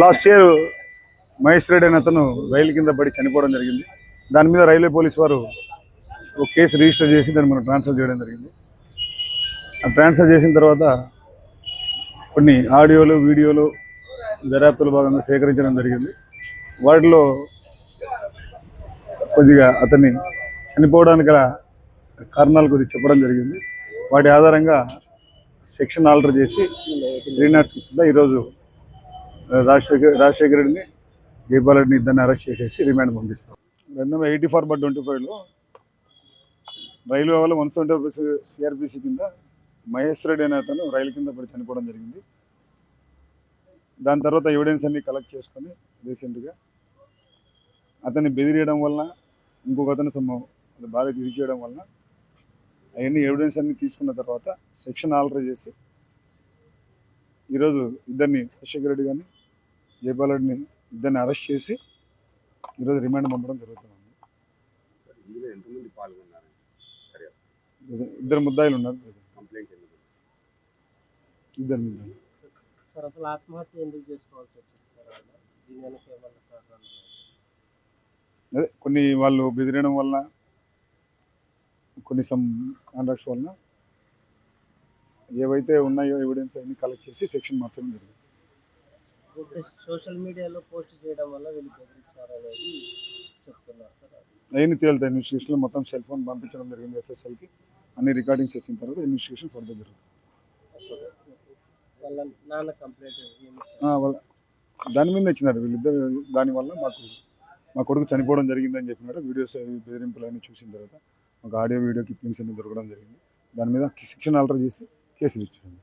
Last year Mahesh Reddy అనే అతను రైలు కింద పడి చనిపోవడం జరిగింది. దాని మీద రైల్వే పోలీసు వారు ఒక కేసు రిజిస్టర్ చేసి దాన్ని మనం ట్రాన్స్ఫర్ చేయడం జరిగింది. ఆ ట్రాన్స్ఫర్ చేసిన తర్వాత కొన్ని ఆడియోలు, వీడియోలు దర్యాప్తుల భాగంగా సేకరించడం జరిగింది. వాటిలో కొద్దిగా అతన్ని చనిపోవడానికి గల కారణాలు కొద్దిగా చెప్పడం జరిగింది. వాటి ఆధారంగా సెక్షన్ ఆల్టర్ చేసి 306 కింద ఈరోజు రాజశేఖర రెడ్డిని, జైపాల్ రెడ్డిని ఇద్దరిని అరెస్ట్ చేసేసి రిమాండ్ పంపిస్తాం. 284/25లో రైల్వే వాళ్ళు 170 సిఆర్పిసి కింద మహేష్ రెడ్డి అనే అతను రైలు కింద పడి చనిపోవడం జరిగింది. దాని తర్వాత ఎవిడెన్స్ అన్ని కలెక్ట్ చేసుకొని రీసెంట్గా అతన్ని బెదిరియడం వలన, ఇంకొక అతను బాగా తీసేయడం వలన అవన్నీ ఎవిడెన్స్ అన్ని తీసుకున్న తర్వాత సెక్షన్ ఆల్టర్ చేసి ఈరోజు ఇద్దరిని, రాజశేఖర రెడ్డి గారిని, జైపాల్ రెడ్డిని ఇద్దరిని అరెస్ట్ చేసి ఈరోజు రిమాండ్ పంపడం జరుగుతుంది. ఇద్దరు ముద్దాయిలు ఉన్నారు. ఇద్దరు ముద్దాయిలు. అదే కొన్ని వాళ్ళు బెదిరియడం వల్ల, కొన్ని కాంట్రాక్ట్స్ వల్ల ఏవైతే ఉన్నాయో ఎవిడెన్స్ అన్ని కలెక్ట్ చేసి సెక్షన్ మార్చడం జరిగింది. సోషల్ మీడియాలో పోస్ట్ చేయడం వల్ల వీళ్ళు బెదిరించారనేది చెప్తున్నారు సార్. అవన్నీ తేలుతాయి. ఇన్వెస్టిగేషన్ మొత్తం సెల్ ఫోన్ పంపించడం జరిగింది ఎఫ్ఎస్ఎల్కి. అన్ని రికార్డింగ్స్ వచ్చిన తర్వాత ఇన్వెస్టిగేషన్ ఫర్దర్ జరుగుతుంది. దాని మీద ఇచ్చినారు వీళ్ళిద్దరు. దానివల్ల మా కొడుకు చనిపోవడం జరిగిందని చెప్పినారు. వీడియోస్ బెదిరింపులు అన్నీ చూసిన తర్వాత మాకు ఆడియో, వీడియో క్లిప్పింగ్స్ అన్ని దొరకడం జరిగింది. దాని మీద సెక్షన్ ఆల్టర్ చేసి కేసులు ఇచ్చారు.